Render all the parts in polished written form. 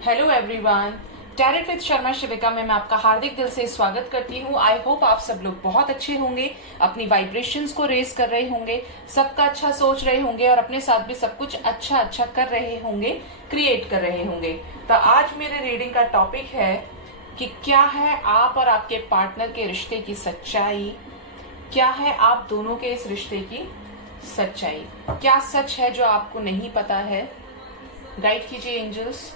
Hello everyone, tarot with Sharma Shivika में मैं आपका हार्दिक दिल से स्वागत करती हूँ। आई होप आप सब लोग बहुत अच्छे होंगे, अपनी वाइब्रेशंस को रेज कर रहे होंगे, सबका अच्छा सोच रहे होंगे और अपने साथ भी सब कुछ अच्छा अच्छा कर रहे होंगे, क्रिएट कर रहे होंगे। तो आज मेरे रीडिंग का टॉपिक है कि क्या है आप और आपके पार्टनर के रिश्ते की सच्चाई, क्या है आप दोनों के इस रिश्ते की सच्चाई, क्या सच है जो आपको नहीं पता है। गाइड कीजिए एंजल्स,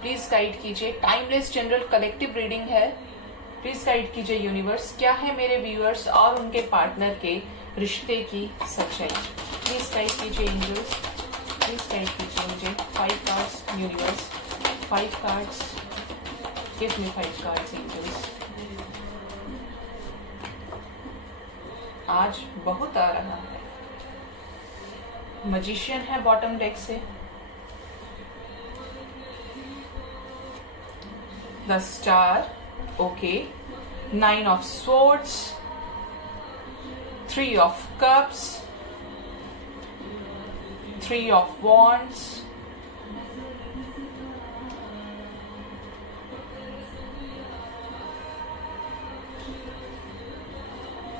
प्लीज गाइड कीजिए। टाइमलेस जनरल कलेक्टिव रीडिंग है, प्लीज गाइड कीजिए यूनिवर्स। क्या है मेरे व्यूअर्स और उनके पार्टनर के रिश्ते की सच्चाई, प्लीज गाइड कीजिए एंजल्स, प्लीज गाइड कीजिए मुझे। 5 cards universe, 5 cards, give me 5 cards angels. आज बहुत आ रहा है। मैजिशियन है बॉटम डेक से, the star, okay, 9 of swords, 3 of cups, 3 of wands,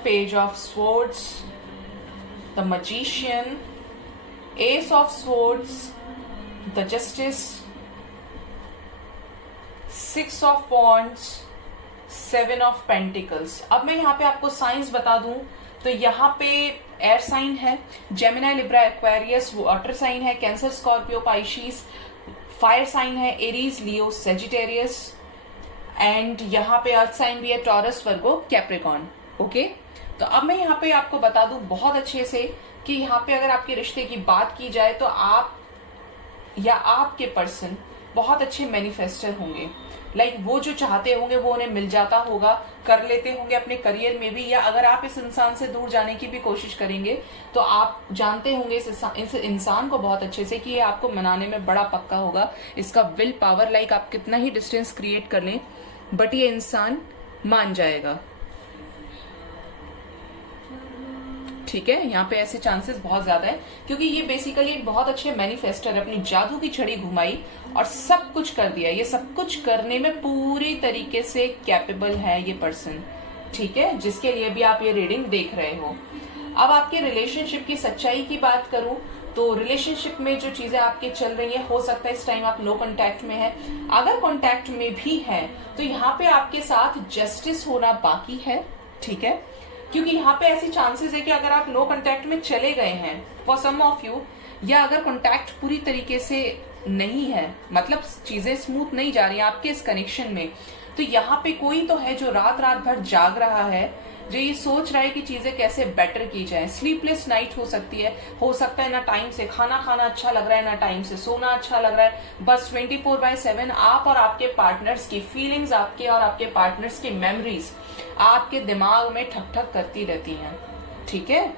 page of swords, the magician, ace of swords, the justice, 6 of wands, 7 of pentacles। अब मैं यहाँ पे आपको साइंस बता दूं तो यहाँ पे एयर साइन है, Gemini, Libra, Aquarius, water sign है, Cancer, Scorpio, Pisces, fire sign है, एरीज, लियो, सेजिटेरियस, एंड यहाँ पे अर्थ साइन भी है, टॉरस, वर्गो, कैप्रिकॉर्न। ओके, तो अब मैं यहाँ पे आपको बता दूं बहुत अच्छे से कि यहाँ पे अगर आपके रिश्ते की बात की जाए तो आप या आपके पर्सन बहुत अच्छे मैनिफेस्टर होंगे। लाइक वो जो चाहते होंगे वो उन्हें मिल जाता होगा, कर लेते होंगे अपने करियर में भी, या अगर आप इस इंसान से दूर जाने की भी कोशिश करेंगे तो आप जानते होंगे इस इंसान को बहुत अच्छे से कि ये आपको मनाने में बड़ा पक्का होगा। इसका विल पावर, लाइक आप कितना ही डिस्टेंस क्रिएट कर लें बट ये इंसान मान जाएगा। ठीक है, यहाँ पे ऐसे चांसेस बहुत ज्यादा है क्योंकि ये बेसिकली एक बहुत अच्छे मैनिफेस्टर है। अपनी जादू की छड़ी घुमाई और सब कुछ कर दिया। ये सब कुछ करने में पूरी तरीके से कैपेबल है ये पर्सन। ठीक है, जिसके लिए भी आप ये रीडिंग देख रहे हो। अब आपके रिलेशनशिप की सच्चाई की बात करूं तो रिलेशनशिप में जो चीजें आपके चल रही है, हो सकता है इस टाइम आप नो कांटेक्ट में है। अगर कांटेक्ट में भी है तो यहाँ पे आपके साथ जस्टिस होना बाकी है। ठीक है, क्योंकि यहाँ पे ऐसी चांसेस है कि अगर आप नो कांटेक्ट में चले गए हैं फॉर सम ऑफ यू, या अगर कांटेक्ट पूरी तरीके से नहीं है, मतलब चीजें स्मूथ नहीं जा रही हैं आपके इस कनेक्शन में, तो यहाँ पे कोई तो है जो रात रात भर जाग रहा है, जो ये सोच रहा है कि चीजें कैसे बेटर की जाए। स्लीपलेस नाइट हो सकती है, हो सकता है ना टाइम से खाना खाना अच्छा लग रहा है, ना टाइम से सोना अच्छा लग रहा है। बस 24/7 आप और आपके पार्टनर्स की फीलिंग्स, आपके और आपके पार्टनर्स की मेमोरीज आपके दिमाग में ठक ठक करती रहती हैं। ठीक है,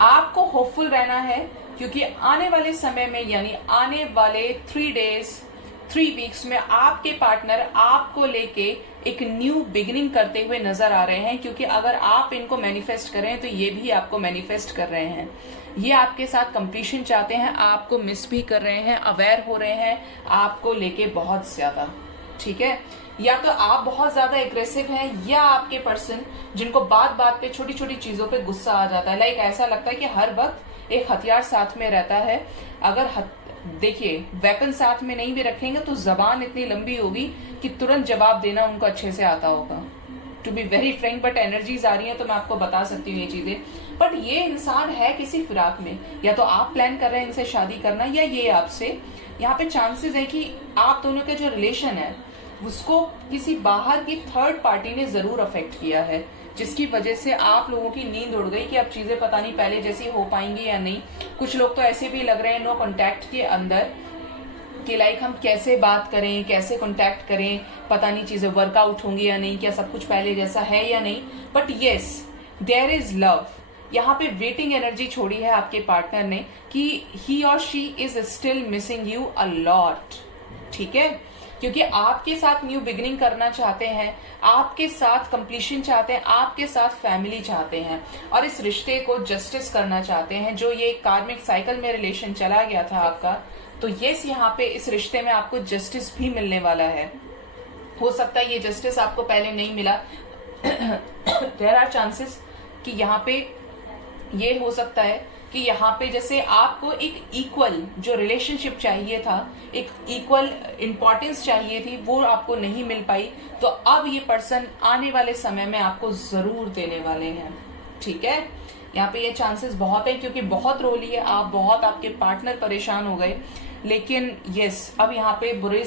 आपको होपफुल रहना है क्योंकि आने वाले समय में, यानी आने वाले 3 डेज 3 वीक्स में आपके पार्टनर आपको लेके एक न्यू बिगिनिंग करते हुए नजर आ रहे हैं। क्योंकि अगर आप इनको मैनिफेस्ट कर रहे हैं तो ये भी आपको मैनिफेस्ट कर रहे हैं। ये आपके साथ कंप्लीशन चाहते हैं, आपको मिस भी कर रहे हैं, अवेयर हो रहे हैं आपको लेके बहुत ज्यादा। ठीक है, या तो आप बहुत ज्यादा एग्रेसिव हैं, या आपके पर्सन जिनको बात बात पे छोटी छोटी चीजों पे गुस्सा आ जाता है। लाइक ऐसा लगता है कि हर वक्त एक हथियार साथ में रहता है। अगर देखिए, वेपन साथ में नहीं भी रखेंगे तो जबान इतनी लंबी होगी कि तुरंत जवाब देना उनको अच्छे से आता होगा। To be very frank, but energies आ रही है तो मैं आपको बता सकती हूँ ये चीजें। बट ये इंसान है किसी फिराक में, या तो आप प्लान कर रहे हैं इनसे शादी करना, या ये आपसे। यहाँ पे चांसेस है कि आप दोनों के जो रिलेशन है उसको किसी बाहर की थर्ड पार्टी ने जरूर अफेक्ट किया है, जिसकी वजह से आप लोगों की नींद उड़ गई कि अब चीजें पता नहीं पहले जैसी हो पाएंगी या नहीं। कुछ लोग तो ऐसे भी लग रहे हैं नो कांटेक्ट के अंदर कि लाइक हम कैसे बात करें, कैसे कांटेक्ट करें, पता नहीं चीजें वर्कआउट होंगी या नहीं, क्या सब कुछ पहले जैसा है या नहीं। But yes, there is love. यहाँ पे वेटिंग एनर्जी छोड़ी है आपके पार्टनर ने कि ही और she is still missing you a lot. ठीक है, क्योंकि आपके साथ न्यू बिगिनिंग करना चाहते हैं, आपके साथ कंप्लीशन चाहते हैं, आपके साथ फैमिली चाहते हैं और इस रिश्ते को जस्टिस करना चाहते हैं। जो ये कार्मिक साइकिल में रिलेशन चला गया था आपका, तो यस, यहाँ पे इस रिश्ते में आपको जस्टिस भी मिलने वाला है। हो सकता है ये जस्टिस आपको पहले नहीं मिला। देयर आर चांसेस कि यहाँ पे ये हो सकता है कि यहाँ पे जैसे आपको एक इक्वल जो रिलेशनशिप चाहिए था, एक इक्वल इंपॉर्टेंस चाहिए थी, वो आपको नहीं मिल पाई। तो अब ये पर्सन आने वाले समय में आपको जरूर देने वाले हैं। ठीक है, यहाँ पे ये चांसेस बहुत है, क्योंकि बहुत रो लिए आप, बहुत आपके पार्टनर परेशान हो गए। लेकिन यस, अब यहाँ पे बुरे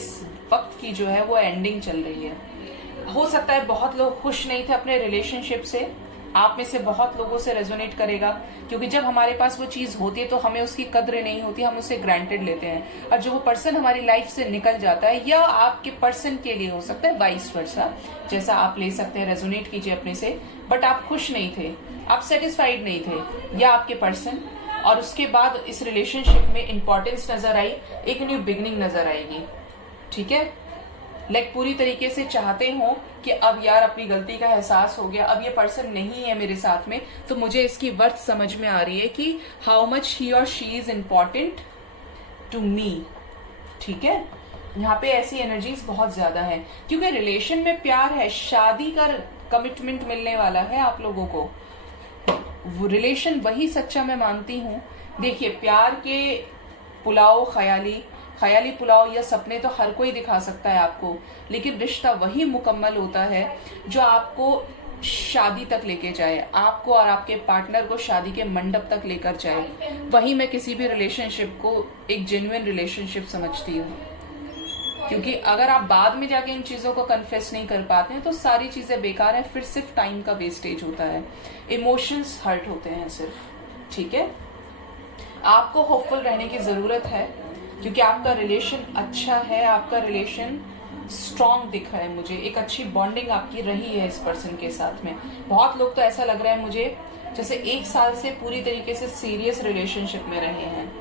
वक्त की जो है वो एंडिंग चल रही है। हो सकता है बहुत लोग खुश नहीं थे अपने रिलेशनशिप से। आप में से बहुत लोगों से रेजोनेट करेगा, क्योंकि जब हमारे पास वो चीज होती है तो हमें उसकी कद्र नहीं होती, हम उसे ग्रांटेड लेते हैं। और जो वो पर्सन हमारी लाइफ से निकल जाता है, या आपके पर्सन के लिए हो सकता है वाइस वर्सा, जैसा आप ले सकते हैं, रेजोनेट कीजिए अपने से। बट आप खुश नहीं थे, आप सेटिस्फाइड नहीं थे, या आपके पर्सन, और उसके बाद इस रिलेशनशिप में इंपॉर्टेंस नजर आई, एक न्यू बिगनिंग नजर आएगी। ठीक है, पूरी तरीके से चाहते हो कि अब यार अपनी गलती का एहसास हो गया, अब ये पर्सन नहीं है मेरे साथ में, तो मुझे इसकी वर्थ समझ में आ रही है कि हाउ मच ही और she is important to me. ठीक है, यहाँ पे ऐसी एनर्जीज बहुत ज्यादा है, क्योंकि रिलेशन में प्यार है, शादी का कमिटमेंट मिलने वाला है आप लोगों को। वो रिलेशन वही सच्चा मैं मानती हूँ। देखिए, प्यार के पुलाव, ख्याली पुलाव या सपने तो हर कोई दिखा सकता है आपको, लेकिन रिश्ता वही मुकम्मल होता है जो आपको शादी तक लेके जाए, आपको और आपके पार्टनर को शादी के मंडप तक लेकर जाए। वही मैं किसी भी रिलेशनशिप को एक जेन्युइन रिलेशनशिप समझती हूँ, क्योंकि अगर आप बाद में जाके इन चीजों को कन्फेस नहीं कर पाते हैं तो सारी चीजें बेकार हैं, फिर सिर्फ टाइम का वेस्टेज होता है, इमोशंस हर्ट होते हैं सिर्फ। ठीक है, आपको होपफुल रहने की जरूरत है, क्योंकि आपका रिलेशन अच्छा है, आपका रिलेशन स्ट्रॉन्ग दिख रहा है मुझे, एक अच्छी बॉन्डिंग आपकी रही है इस पर्सन के साथ में। बहुत लोग तो ऐसा लग रहा है मुझे जैसे 1 साल से पूरी तरीके से सीरियस रिलेशनशिप में रहे हैं।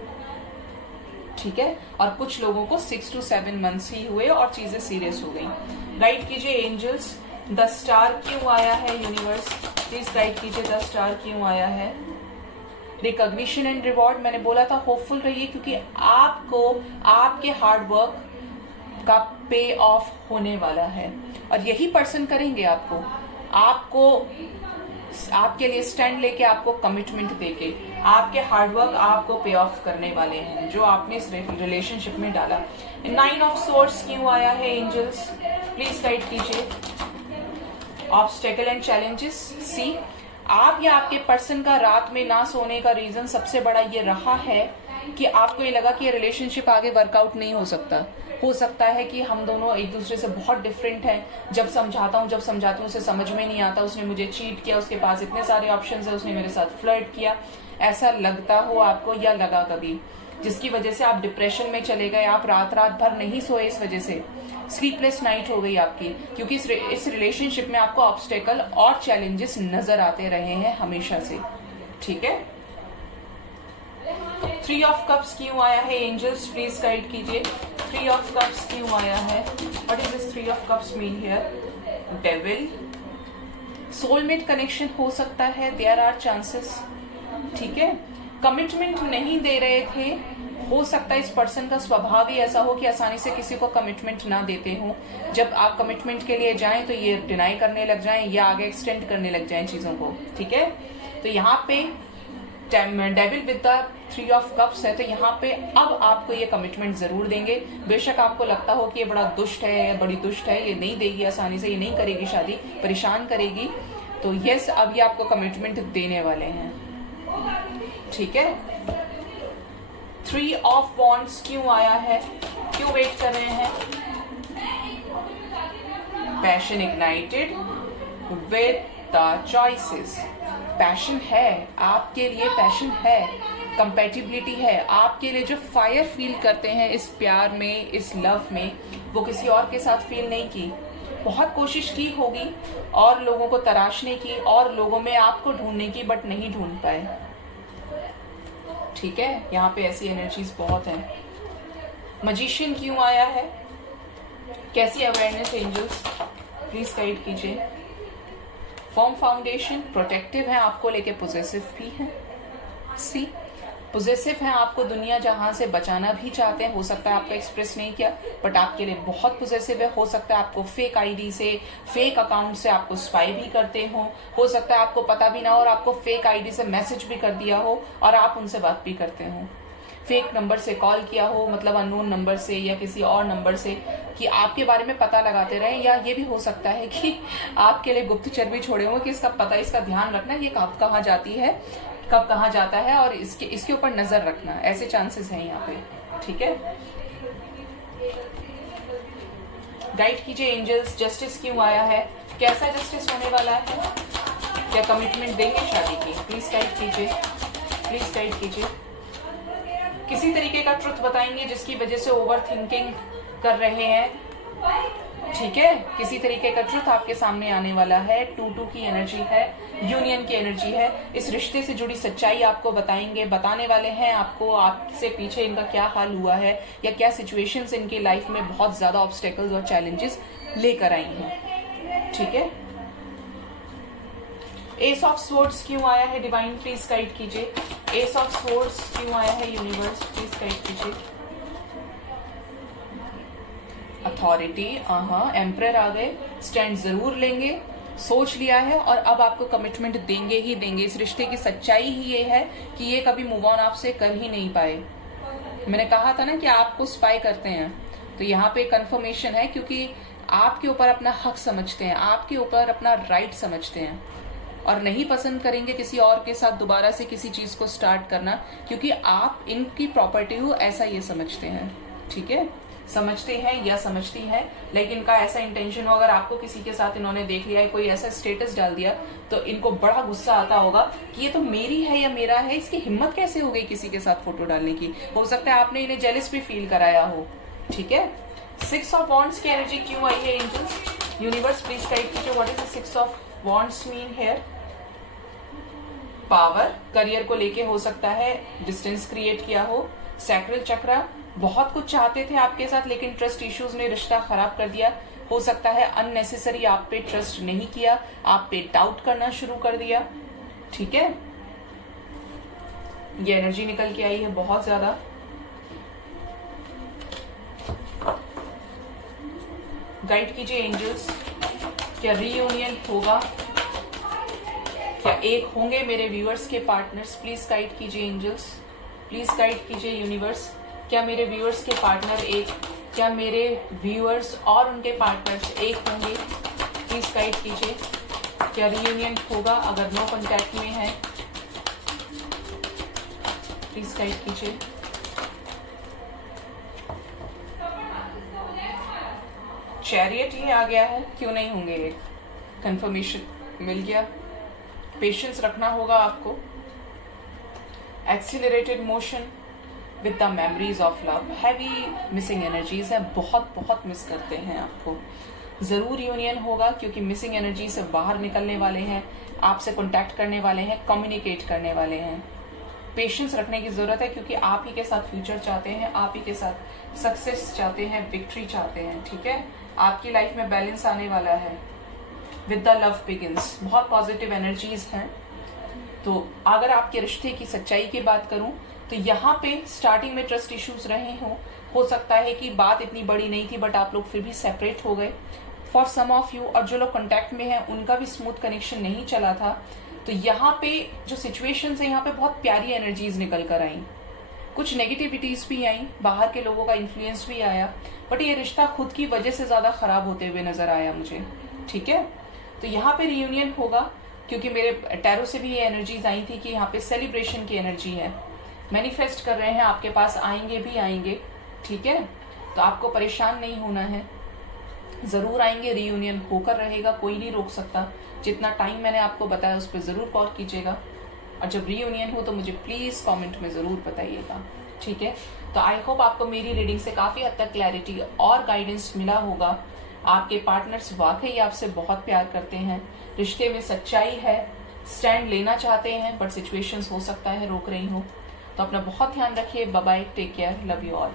ठीक है, और कुछ लोगों को 6 to 7 मंथ्स ही हुए और चीजें सीरियस हो गई। गाइड कीजिए एंजल्स, द स्टार क्यों आया है यूनिवर्स, प्लीज गाइड कीजिए द स्टार क्यों आया है। रिकॉग्निशन एंड रिवॉर्ड, मैंने बोला था होपफुल रहिए, क्योंकि आपको आपके हार्ड वर्क का पे ऑफ होने वाला है, और यही पर्सन करेंगे आपको आपके लिए स्टैंड लेके, आपको कमिटमेंट देके, आपके हार्डवर्क आपको पे ऑफ करने वाले हैं जो आपने इस रिलेशनशिप में डाला। 9 ऑफ सोर्ड्स क्यों आया है एंजल्स, प्लीज गाइड कीजिए। ऑब्स्टेकल एंड चैलेंजेस, सी आप या आपके पर्सन का रात में ना सोने का रीजन सबसे बड़ा ये रहा है कि आपको ये लगा कि ये रिलेशनशिप आगे वर्कआउट नहीं हो सकता। हो सकता है कि हम दोनों एक दूसरे से बहुत डिफरेंट हैं, जब समझाती हूँ उसे समझ में नहीं आता, उसने मुझे चीट किया, उसके पास इतने सारे ऑप्शंस है, उसने मेरे साथ फ्लर्ट किया, ऐसा लगता हो आपको या लगा कभी, जिसकी वजह से आप डिप्रेशन में चले गए, आप रात भर नहीं सोए, इस वजह से स्लीपलेस नाइट हो गई आपकी, क्योंकि इस रिलेशनशिप में आपको ऑब्स्टेकल और चैलेंजेस नजर आते रहे हैं हमेशा से। ठीक है, 3 ऑफ कप्स क्यों आया है एंजल्स, प्लीज गाइड कीजिए। 3 ऑफ कप्स क्यों आया है, what is this 3 of cups mean here. Devil, soulmate connection हो सकता है, देयर आर चांसेस। ठीक है, कमिटमेंट नहीं दे रहे थे, हो सकता है इस पर्सन का स्वभाव ही ऐसा हो कि आसानी से किसी को कमिटमेंट ना देते हो। जब आप कमिटमेंट के लिए जाएं तो ये डिनाई करने लग जाएं या आगे एक्सटेंड करने लग जाएं चीजों को। ठीक है, तो यहाँ पे devil with the 3 of cups है, तो यहाँ पे अब आपको ये कमिटमेंट जरूर देंगे। बेशक आपको लगता हो कि ये बड़ा दुष्ट है, बड़ी दुष्ट है, ये नहीं देगी आसानी से, ये नहीं करेगी शादी, परेशान करेगी, तो यस अब ये आपको कमिटमेंट देने वाले हैं। ठीक है, 3 ऑफ वॉन्ड्स क्यों आया है, क्यों वेट कर रहे हैं। Passion ignited with the choices, passion है आपके लिए, पैशन है, कंपैटिबिलिटी है आपके लिए। जो फायर फील करते हैं इस प्यार में, इस लव में, वो किसी और के साथ फील नहीं की। बहुत कोशिश की होगी और लोगों को तराशने की और लोगों में आपको ढूंढने की, बट नहीं ढूंढ पाए। ठीक है, यहाँ पे ऐसी एनर्जीज बहुत हैं। मजिशियन क्यों आया है, कैसी अवेयरनेस एंजल्स, प्लीज गाइड कीजिए। फॉर्म फाउंडेशन, प्रोटेक्टिव है आपको लेके, पोजेसिव भी है। सी पोजेसिव हैं, आपको दुनिया जहां से बचाना भी चाहते हैं, हो सकता है आपका एक्सप्रेस नहीं किया बट आपके लिए बहुत पोजेसिव है। हो सकता है आपको फेक आईडी से, फेक अकाउंट से आपको स्पाई भी करते हो सकता है आपको पता भी ना हो और आपको फेक आईडी से मैसेज भी कर दिया हो और आप उनसे बात भी करते हो, फेक नंबर से कॉल किया हो, मतलब अननोन नंबर से या किसी और नंबर से, कि आपके बारे में पता लगाते रहे। या ये भी हो सकता है कि आपके लिए गुप्तचर भी छोड़े हों कि इसका ध्यान रखना, ये कब कहाँ जाती है, कब कहाँ जाता है और इसके ऊपर नजर रखना, ऐसे चांसेस हैं यहाँ पे। ठीक है, गाइड कीजिए एंजल्स, जस्टिस क्यों आया है, कैसा जस्टिस होने वाला है, क्या कमिटमेंट देंगे शादी की, प्लीज गाइड कीजिए, प्लीज गाइड कीजिए। किसी तरीके का ट्रुथ बताएंगे जिसकी वजह से ओवर थिंकिंग कर रहे हैं। ठीक है, किसी तरीके का ट्रुथ आपके सामने आने वाला है। 2-2 की एनर्जी है, यूनियन की एनर्जी है। इस रिश्ते से जुड़ी सच्चाई आपको बताएंगे, बताने वाले हैं आपको आपसे पीछे इनका क्या हाल हुआ है या क्या सिचुएशंस इनकी लाइफ में बहुत ज्यादा ऑब्स्टेकल्स और चैलेंजेस लेकर आई हैं। ठीक है, एस ऑफ स्वॉर्ड्स क्यों आया है, डिवाइन प्लीज गाइड कीजिए। एस ऑफ स्वॉर्ड्स क्यों आया है, यूनिवर्स प्लीज गाइड कीजिए। अथॉरिटी, एम्परर आ गए, स्टैंड जरूर लेंगे, सोच लिया है और अब आपको कमिटमेंट देंगे ही देंगे। इस रिश्ते की सच्चाई ही ये है कि ये कभी मूव ऑन आपसे कर ही नहीं पाए। मैंने कहा था ना कि आपको स्पाई करते हैं, तो यहाँ पे कंफर्मेशन है क्योंकि आपके ऊपर अपना हक समझते हैं, आपके ऊपर अपना राइट समझते हैं और नहीं पसंद करेंगे किसी और के साथ दोबारा से किसी चीज को स्टार्ट करना, क्योंकि आप इनकी प्रॉपर्टी हो, ऐसा ये समझते हैं। ठीक है, समझते हैं या समझती है, लेकिन इनका ऐसा इंटेंशन हो, अगर आपको किसी के साथ इन्होंने देख लिया है, कोई ऐसा स्टेटस डाल दिया तो इनको बड़ा गुस्सा आता होगा कि ये तो मेरी है या मेरा है, इसकी हिम्मत कैसे हो गई किसी के साथ फोटो डालने की। हो सकता है आपने इन्हें जेलस भी फील कराया हो। ठीक है, 6 ऑफ वॉन्ड्स की एनर्जी क्यों आई है एंजल्स, यूनिवर्स प्लीज गाइड कीजिए, what is the 6 of wands mean here. Power, career को लेके हो सकता है डिस्टेंस क्रिएट किया हो। सैक्रल चक्रा, बहुत कुछ चाहते थे आपके साथ लेकिन ट्रस्ट इश्यूज ने रिश्ता खराब कर दिया। हो सकता है अननेसेसरी आप पे ट्रस्ट नहीं किया, आप पे डाउट करना शुरू कर दिया। ठीक है, ये एनर्जी निकल के आई है बहुत ज्यादा। गाइड कीजिए एंजल्स, क्या रीयूनियन होगा, क्या एक होंगे मेरे व्यूअर्स के पार्टनर्स, प्लीज गाइड कीजिए एंजल्स, प्लीज गाइड कीजिए यूनिवर्स। क्या मेरे व्यूअर्स के पार्टनर एक, क्या मेरे व्यूअर्स और उनके पार्टनर्स एक होंगे, प्लीज गाइड कीजिए। क्या रीयूनियन होगा, अगर नो कांटेक्ट में है प्लीज गाइड कीजिए। चैरियट ही आ गया है, क्यों नहीं होंगे, एक कंफर्मेशन मिल गया। पेशेंस रखना होगा आपको। Accelerated motion with the memories of love, heavy missing energies है, बहुत बहुत मिस करते हैं आपको। जरूर यूनियन होगा क्योंकि मिसिंग एनर्जी से बाहर निकलने वाले हैं, आपसे कांटेक्ट करने वाले हैं, कम्युनिकेट करने वाले हैं। पेशेंस रखने की जरूरत है क्योंकि आप ही के साथ फ्यूचर चाहते हैं, आप ही के साथ सक्सेस चाहते हैं, विक्ट्री चाहते हैं। ठीक है, आपकी लाइफ में बैलेंस आने वाला है। विद द लव बिगिंस, बहुत पॉजिटिव एनर्जीज हैं। तो अगर आपके रिश्ते की सच्चाई की बात करूं तो यहाँ पे स्टार्टिंग में ट्रस्ट इश्यूज रहे हो सकता है कि बात इतनी बड़ी नहीं थी बट आप लोग फिर भी सेपरेट हो गए फॉर सम ऑफ यू, और जो लोग कांटेक्ट में हैं उनका भी स्मूथ कनेक्शन नहीं चला था। तो यहाँ पे जो सिचुएशंस है, यहाँ पे बहुत प्यारी एनर्जीज निकल कर आई, कुछ नेगेटिविटीज भी आई, बाहर के लोगों का इन्फ्लुएंस भी आया, बट ये रिश्ता खुद की वजह से ज्यादा खराब होते हुए नजर आया मुझे। ठीक है, तो यहाँ पे रियूनियन होगा क्योंकि मेरे टैरो से भी ये एनर्जीज आई थी कि यहाँ पे सेलिब्रेशन की एनर्जी है, मैनिफेस्ट कर रहे हैं, आपके पास आएंगे भी आएंगे। ठीक है, तो आपको परेशान नहीं होना है, जरूर आएंगे, रीयूनियन होकर रहेगा, कोई नहीं रोक सकता। जितना टाइम मैंने आपको बताया उस पर जरूर गौर कीजिएगा और जब रीयूनियन हो तो मुझे प्लीज कमेंट में जरूर बताइएगा। ठीक है, तो आई होप आपको मेरी रीडिंग से काफी हद तक क्लैरिटी और गाइडेंस मिला होगा। आपके पार्टनर्स वाकई आपसे बहुत प्यार करते हैं, रिश्ते में सच्चाई है, स्टैंड लेना चाहते हैं बट सिचुएशंस हो सकता है रोक रही हो। तो अपना बहुत ध्यान रखिए, bye bye, take care, love you all.